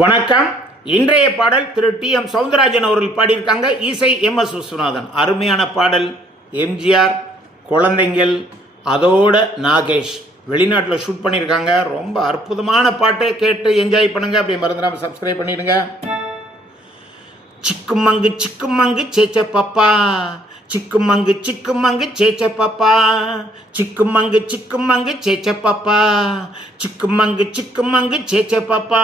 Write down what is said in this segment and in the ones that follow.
வணக்கம். இன்றைய பாடல் திரு டி.எம். சௌந்தரராஜன் அவர்கள் பாடியிருக்காங்க. இசை எம்.எஸ். விஸ்வநாதன். அருமையான பாடல். எம்ஜிஆர், குழந்தைங்கள், அதோட நாகேஷ் வெளிநாட்டில் ஷூட் பண்ணியிருக்காங்க. ரொம்ப அற்புதமான பாட்டை கேட்டு என்ஜாய் பண்ணுங்க. அப்படியே மறந்துடாம சப்ஸ்கிரைப் பண்ணிடுங்க. சிக்குமங்கு சிக்குமங்கு சேச்ச பாப்பா, சிக்குமங்கு சிக்குமங்கு சேச்ச பாப்பா, சிக்குமங்கு சிக்குமங்கு சேச்ச பாப்பா, சிக்குமங்கு சிக்குமங்கு சேச்ச பாப்பா.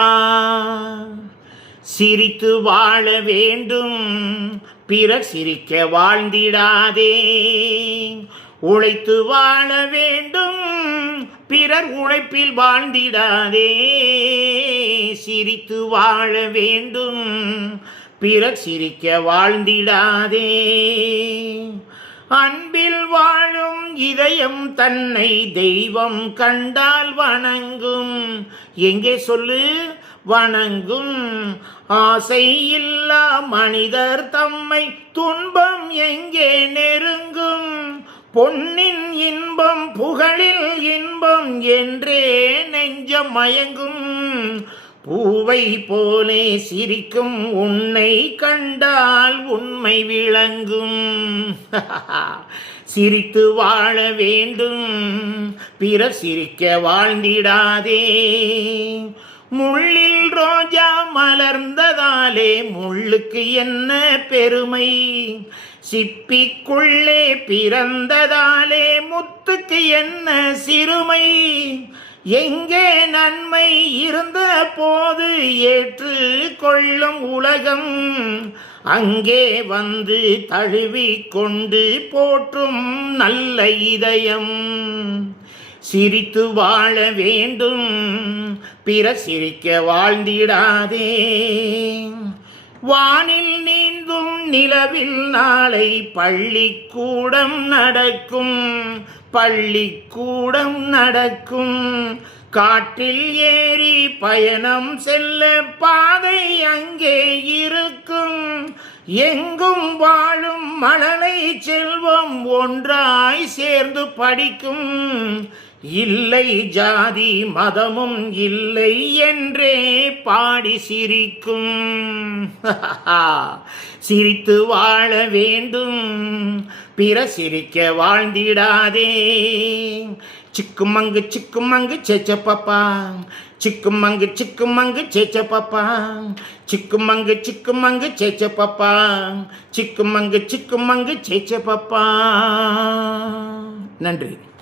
சிரித்து வாழ வேண்டும், பிறர் சிரிக்க வாழ்ந்திடாதே. உழைத்து வாழ வேண்டும், பிறர் உழைப்பில் வாழ்ந்திடாதே. சிரித்து வாழ வேண்டும், பிறர் சிரிக்க வாழ்ந்திடாதே. அன்பில் வாழும் இதயம் தன்னை தெய்வம் கண்டால் வணங்கும். எங்கே சொல்லு வணங்கும். ஆசை இல்லா மனிதர் தம்மை துன்பம் எங்கே நெருங்கும். பொன்னின் இன்பம் புகழில் இன்பம் என்றே நெஞ்சம் மயங்கும். பூவை போலே சிரிக்கும் உன்னை கண்டால் உண்மை விளங்கும். சிரித்து வாழ வேண்டும், பிறர் சிரிக்க வாழ்ந்திடாதே. முள்ளில் ரோஜா மலர்ந்ததாலே முள்ளுக்கு என்ன பெருமை. சிப்பிக்குள்ளே பிறந்ததாலே முத்துக்கு என்ன சிறுமை. எங்கே நன்மை இருந்த போது ஏற்று கொள்ளும் உலகம், அங்கே வந்து தழுவி கொண்டு போற்றும் நல்ல இதயம். சிரித்து வாழ வேண்டும், பிறர் சிரிக்க வாழ்ந்திடாதே. வானில் நீந்தும் நிலவில் நாளை பள்ளிக்கூடம் நடக்கும். பள்ளிக்கூடம் நடக்கும். காற்றில் ஏறி பயணம் செல்ல பாதை அங்கே இருக்கும். எங்கும் வாழும் மழலை செல்வம் ஒன்றாய் சேர்ந்து படிக்கும். இல்லை ஜாதி மதமும் இல்லை என்றே பாடி சிரிக்கும். சிரித்து வாழ வேண்டும், பிறர் சிரிக்க வாழ்ந்திடாதே. சிக்குமங்கு சிக்குமங்கு சேச்ச பாப்பா, சிக்குமங்கு சிக்குமங்கு சேச்ச பாப்பா, சிக்குமங்கு சிக்குமங்கு சேச்ச பாப்பா, சிக்குமங்கு சிக்குமங்கு சேச்ச பாப்பா. நன்றி.